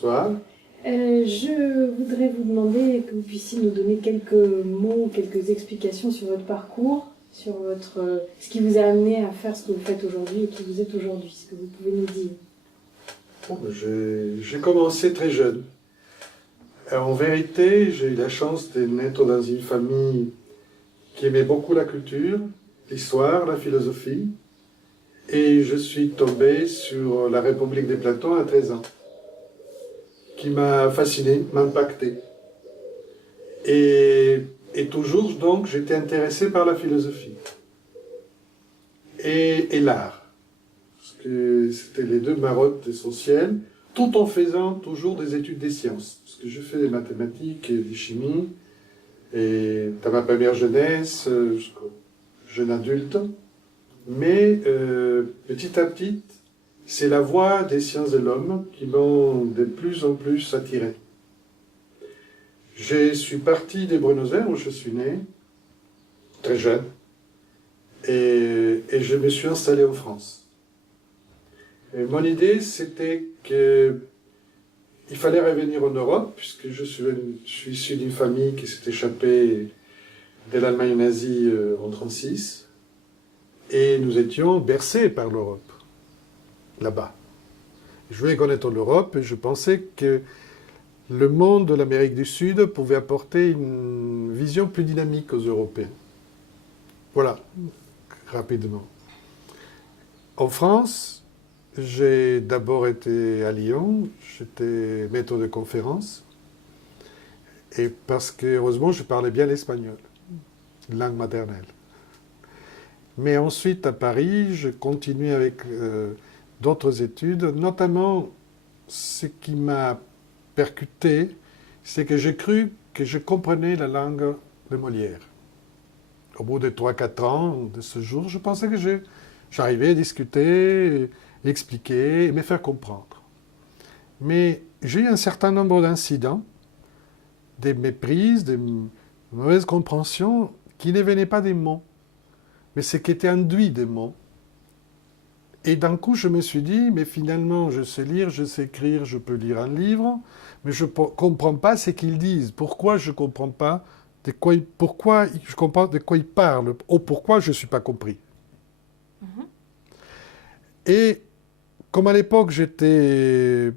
Bonsoir. Je voudrais vous demander que vous puissiez nous donner quelques mots, quelques explications sur votre parcours, sur ce qui vous a amené à faire ce que vous faites aujourd'hui et qui vous êtes aujourd'hui, ce que vous pouvez nous dire. Bon, j'ai commencé très jeune. En vérité, j'ai eu la chance de naître dans une famille qui aimait beaucoup la culture, l'histoire, la philosophie. Et je suis tombé sur la République de Platon à 13 ans, qui m'a fasciné, m'a impacté. Et toujours, donc, j'étais intéressé par la philosophie et l'art. Parce que c'était les deux marottes essentielles, tout en faisant toujours des études des sciences. Parce que je fais des mathématiques et des chimies, et dans ma première jeunesse, jusqu'au jeune adulte. Mais petit à petit, c'est la voie des sciences de l'homme qui m'ont de plus en plus attiré. Je suis parti de Buenos Aires, où je suis né, très jeune, et je me suis installé en France. Et mon idée, c'était qu'il fallait revenir en Europe, puisque je suis issu d'une famille qui s'est échappée de l'Allemagne nazie en 1936, et nous étions bercés par l'Europe, là-bas. Je voulais connaître l'Europe, et je pensais que le monde de l'Amérique du Sud pouvait apporter une vision plus dynamique aux Européens. Voilà, rapidement. En France, j'ai d'abord été à Lyon, j'étais maître de conférence, et parce que, heureusement, je parlais bien l'espagnol, langue maternelle. Mais ensuite, à Paris, je continuais avec d'autres études, notamment ce qui m'a percuté, c'est que j'ai cru que je comprenais la langue de Molière. Au bout de 3-4 ans de ce jour, je pensais que j'arrivais à discuter, expliquer et me faire comprendre. Mais j'ai eu un certain nombre d'incidents, des méprises, des mauvaises compréhensions qui ne venaient pas des mots, mais ce qui était induit des mots. Et d'un coup, je me suis dit, mais finalement, je sais lire, je sais écrire, je peux lire un livre, mais je ne comprends pas ce qu'ils disent. Pourquoi je ne comprends pas pourquoi je comprends de quoi ils parlent, ou pourquoi je ne suis pas compris. Et comme à l'époque, j'étais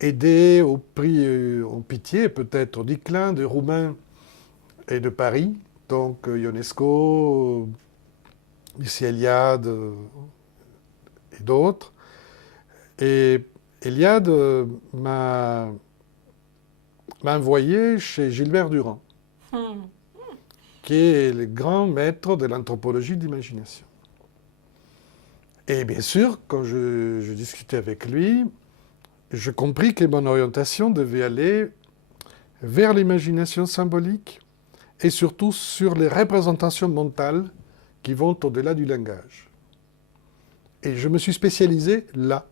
aidé, pris en pitié, peut-être au déclin de Roumain et de Paris, donc Ionesco, Lucie Eliade et d'autres. Et Eliade m'a envoyé chez Gilbert Durand, qui est le grand maître de l'anthropologie de l'imagination. Et bien sûr, quand je discutais avec lui, je compris que mon orientation devait aller vers l'imagination symbolique et surtout sur les représentations mentales qui vont au-delà du langage. Et je me suis spécialisé là.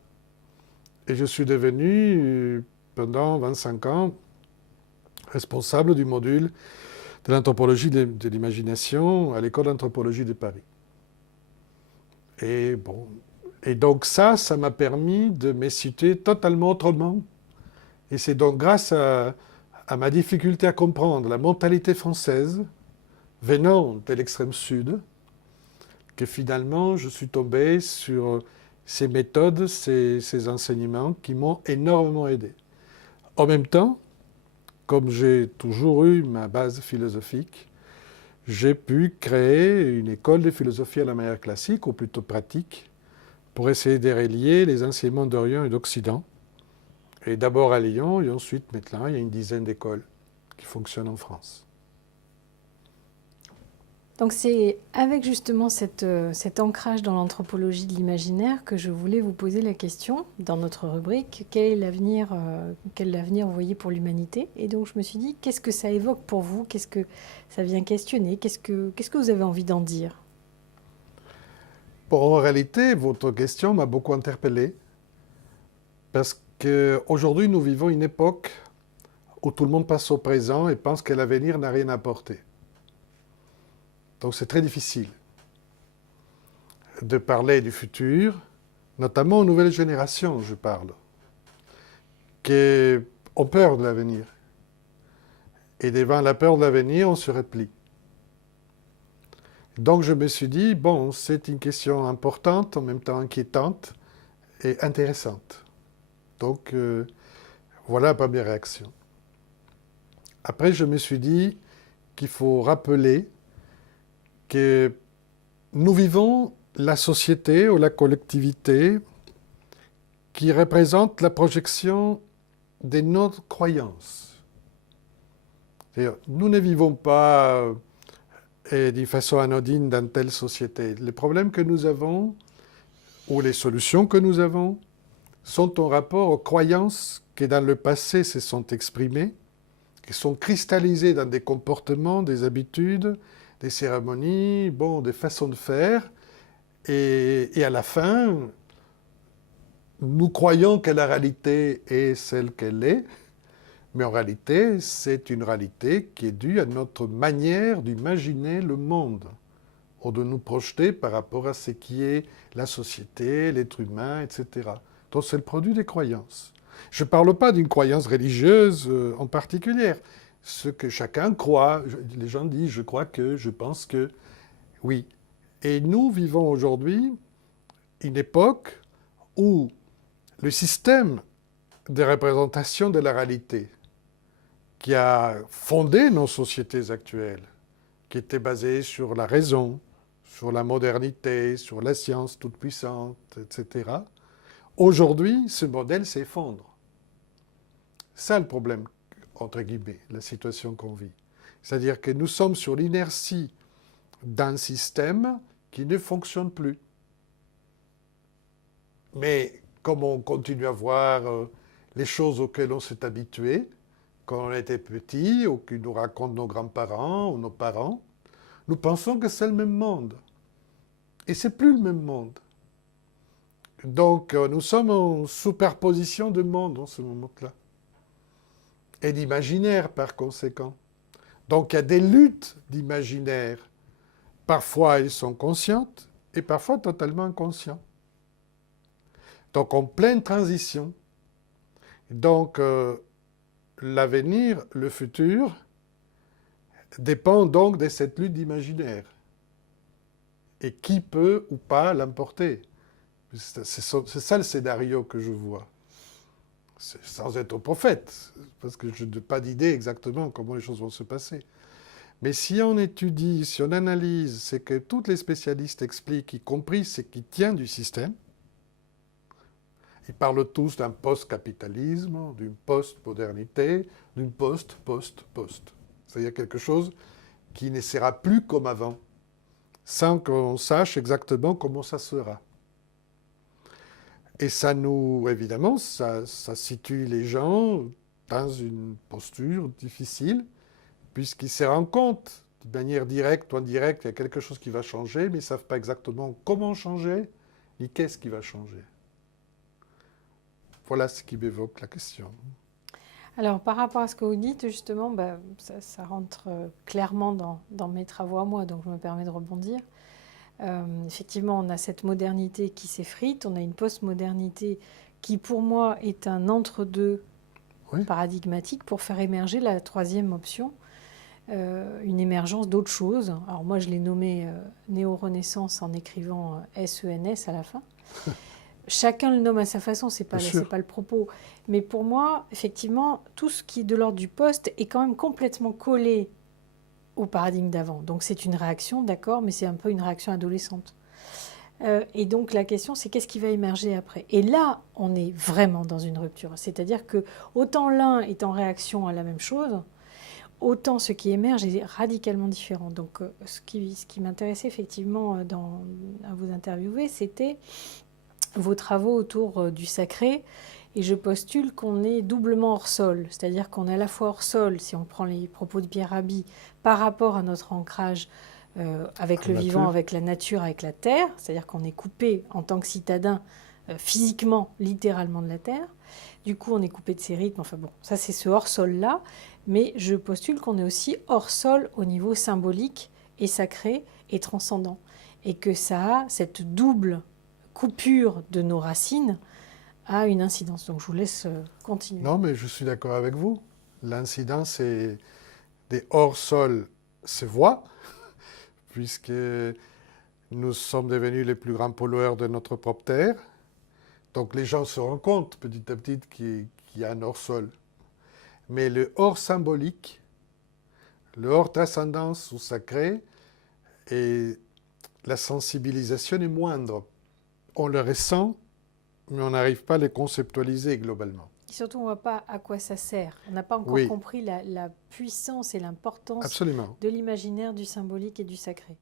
Et je suis devenu, pendant 25 ans, responsable du module de l'anthropologie de l'imagination à l'école d'anthropologie de Paris. Et bon, et donc ça m'a permis de me situer totalement autrement. Et c'est donc grâce à ma difficulté à comprendre la mentalité française, venant de l'extrême sud, que finalement je suis tombé sur ces méthodes, ces enseignements qui m'ont énormément aidé. En même temps, comme j'ai toujours eu ma base philosophique, j'ai pu créer une école de philosophie à la manière classique, ou plutôt pratique, pour essayer de relier les enseignements d'Orient et d'Occident. Et d'abord à Lyon, et ensuite, maintenant, il y a une dizaine d'écoles qui fonctionnent en France. Donc c'est avec justement cet ancrage dans l'anthropologie de l'imaginaire que je voulais vous poser la question, dans notre rubrique, quel avenir vous voyez pour l'humanité? Et donc je me suis dit, qu'est-ce que ça évoque pour vous? Qu'est-ce que ça vient questionner? Qu'est-ce que vous avez envie d'en dire? Bon, en réalité, votre question m'a beaucoup interpellé, parce qu'aujourd'hui, nous vivons une époque où tout le monde passe au présent et pense que l'avenir n'a rien à apporter. Donc c'est très difficile de parler du futur, notamment aux nouvelles générations, je parle, qui ont peur de l'avenir. Et devant la peur de l'avenir, on se replie. Donc je me suis dit, bon, c'est une question importante, en même temps inquiétante et intéressante. Donc voilà la première réaction. Après, je me suis dit qu'il faut rappeler que nous vivons la société ou la collectivité qui représente la projection de notre croyance. C'est-à-dire, nous ne vivons pas d'une façon anodine dans telle société. Les problèmes que nous avons, ou les solutions que nous avons, sont en rapport aux croyances qui dans le passé se sont exprimées, qui sont cristallisées dans des comportements, des habitudes, des cérémonies, bon, des façons de faire. Et à la fin, nous croyons que la réalité est celle qu'elle est, mais en réalité, c'est une réalité qui est due à notre manière d'imaginer le monde, ou de nous projeter par rapport à ce qui est la société, l'être humain, etc. Donc c'est le produit des croyances. Je ne parle pas d'une croyance religieuse en particulier. Ce que chacun croit, les gens disent « je crois que, je pense que ». Oui. Et nous vivons aujourd'hui une époque où le système de représentation de la réalité qui a fondé nos sociétés actuelles, qui était basé sur la raison, sur la modernité, sur la science toute puissante, etc. Aujourd'hui, ce modèle s'effondre. C'est ça le problème, entre guillemets, la situation qu'on vit. C'est-à-dire que nous sommes sur l'inertie d'un système qui ne fonctionne plus. Mais comme on continue à voir les choses auxquelles on s'est habitué, quand on était petit, ou que nous racontent nos grands-parents ou nos parents, nous pensons que c'est le même monde. Et c'est plus le même monde. Donc nous sommes en superposition de mondes en ce moment-là. Et d'imaginaire par conséquent. Donc il y a des luttes d'imaginaire. Parfois elles sont conscientes et parfois totalement inconscientes. Donc en pleine transition. Donc l'avenir, le futur, dépend donc de cette lutte d'imaginaire. Et qui peut ou pas l'emporter? C'est ça le scénario que je vois. Sans être prophète, parce que je n'ai pas d'idée exactement comment les choses vont se passer. Mais si on étudie, si on analyse ce que tous les spécialistes expliquent, y compris ce qui tient du système, ils parlent tous d'un post-capitalisme, d'une post-modernité, d'une post-post-post. C'est-à-dire quelque chose qui ne sera plus comme avant, sans qu'on sache exactement comment ça sera. Et ça nous, évidemment, ça situe les gens dans une posture difficile, puisqu'ils se rendent compte, de manière directe ou indirecte, qu'il y a quelque chose qui va changer, mais ils ne savent pas exactement comment changer, ni qu'est-ce qui va changer. Voilà ce qui m'évoque la question. Alors, par rapport à ce que vous dites, justement, ça rentre clairement dans mes travaux à moi, donc je me permets de rebondir. Effectivement, on a cette modernité qui s'effrite, on a une post-modernité qui, pour moi, est un entre-deux paradigmatique pour faire émerger la troisième option, une émergence d'autre chose. Alors moi, je l'ai nommé néo-renaissance en écrivant SENS à la fin. Chacun le nomme à sa façon, c'est pas le propos. Mais pour moi, effectivement, tout ce qui est de l'ordre du poste est quand même complètement collé au paradigme d'avant. Donc c'est une réaction, d'accord, mais c'est un peu une réaction adolescente. Et donc la question, c'est qu'est-ce qui va émerger après? Et là, on est vraiment dans une rupture. C'est-à-dire que autant l'un est en réaction à la même chose, autant ce qui émerge est radicalement différent. Donc ce qui m'intéressait effectivement à vous interviewer, c'était vos travaux autour du sacré, et je postule qu'on est doublement hors sol, c'est-à-dire qu'on est à la fois hors sol, si on prend les propos de Pierre Rabhi, par rapport à notre ancrage avec le vivant, avec la nature, avec la terre, c'est-à-dire qu'on est coupé en tant que citadin physiquement, littéralement de la terre. Du coup, on est coupé de ses rythmes, enfin bon, ça c'est ce hors sol-là, mais je postule qu'on est aussi hors sol au niveau symbolique et sacré et transcendant, et que ça a cette double coupure de nos racines a une incidence. Donc je vous laisse continuer. Non, mais je suis d'accord avec vous. L'incidence des hors-sols se voit, puisque nous sommes devenus les plus grands pollueurs de notre propre terre. Donc les gens se rendent compte petit à petit qu'il y a un hors-sol. Mais le hors symbolique, le hors transcendance ou sacré, et la sensibilisation est moindre. On le ressent, mais on n'arrive pas à les conceptualiser globalement. Et surtout, on ne voit pas à quoi ça sert. On n'a pas encore Oui, compris la puissance et l'importance absolument. de l'imaginaire, du symbolique et du sacré.